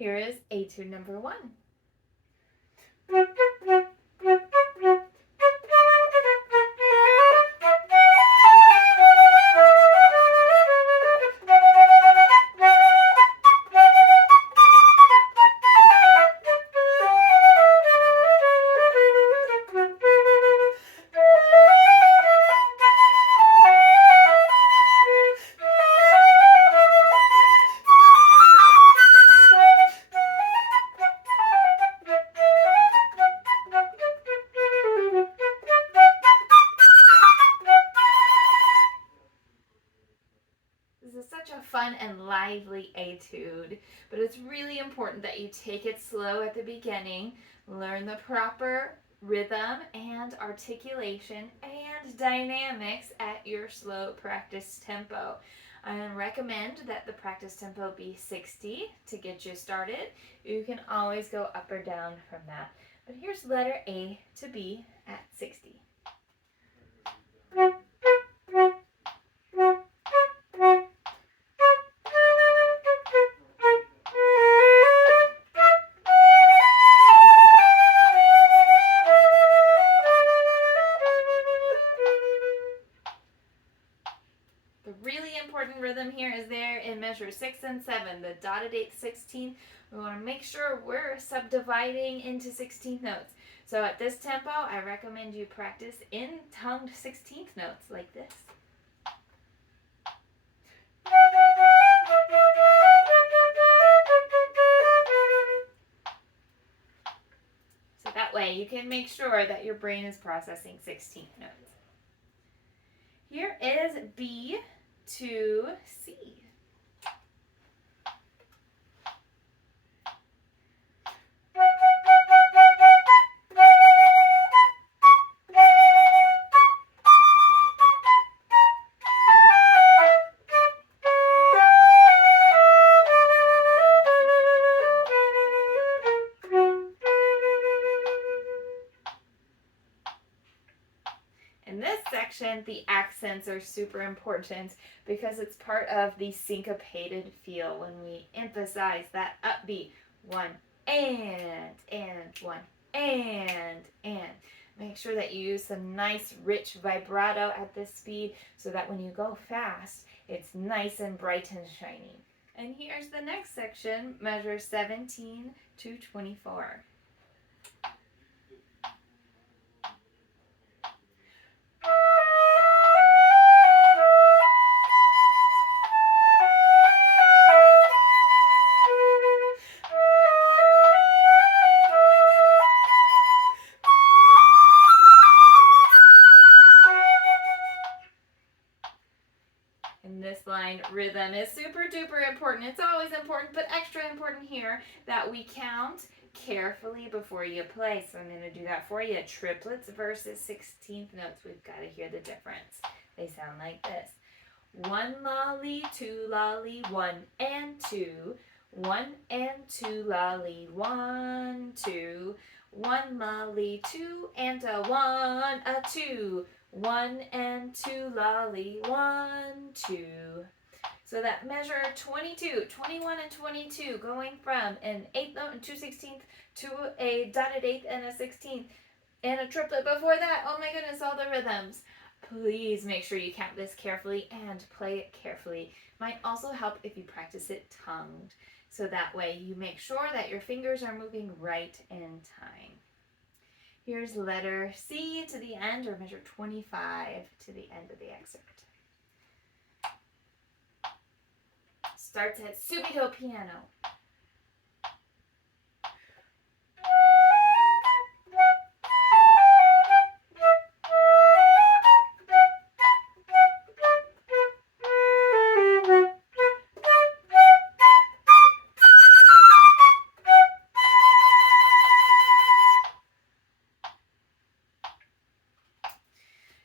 Here is Etude number 1. This is such a fun and lively etude, but it's really important that you take it slow at the beginning, learn the proper rhythm and articulation and dynamics at your slow practice tempo. I recommend that the practice tempo be 60 to get you started. You can always go up or down from that. But here's letter A to B at 60. The really important rhythm here is there in measure 6 and 7, the dotted 8th 16th. We want to make sure we're subdividing into 16th notes. So at this tempo, I recommend you practice in tongued 16th notes like this. So that way you can make sure that your brain is processing 16th notes. Here is B to C. In this section, the accents are super important because it's part of the syncopated feel when we emphasize that upbeat 1 and 1 and. Make sure that you use some nice rich vibrato at this speed so that when you go fast, it's nice and bright and shiny. And here's the next section, measure 17 to 24. This line rhythm is super duper important. It's always important, but extra important here that we count carefully before you play. So I'm going to do that for you. Triplets versus 16th notes. We've got to hear the difference. They sound like this. 1 lolly, 2 lolly, 1 and 2. 1 and 2 lolly, 1, 2. 1 lolly, 2 and a 1, a 2. 1 and 2 lolly, 1, 2. So that measure 22, 21 and 22, going from an 8th note and 2 16th to a dotted 8th and a 16th and a triplet before that. Oh my goodness, all the rhythms. Please make sure you count this carefully and play it carefully. Might also help if you practice it tongued. So that way you make sure that your fingers are moving right in time. Here's letter C to the end, or measure 25 to the end of the excerpt. Starts at subito piano.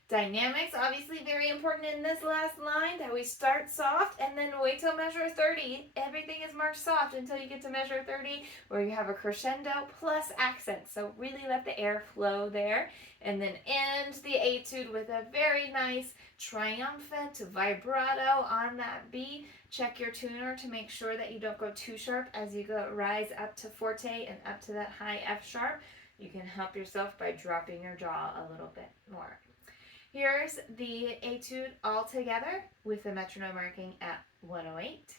Dynamics, obviously very important in this last line, that we start soft and then wait till measure 30. Everything is marked soft until you get to measure 30, where you have a crescendo plus accent. So really let the air flow there, and then end the etude with a very nice triumphant vibrato on that B, Check your tuner to make sure that you don't go too sharp as you go rise up to forte and up to that high F sharp. You can help yourself by dropping your jaw a little bit more. Here's the Etude all together with the metronome marking at 108.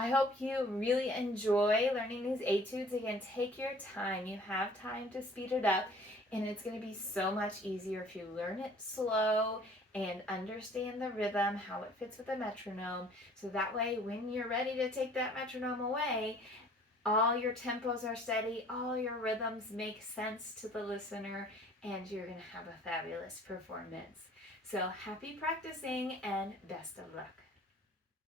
I hope you really enjoy learning these etudes. Again, take your time. You have time to speed it up, and it's going to be so much easier if you learn it slow and understand the rhythm, how it fits with the metronome. So that way, when you're ready to take that metronome away, all your tempos are steady, all your rhythms make sense to the listener, and you're going to have a fabulous performance. So happy practicing and best of luck.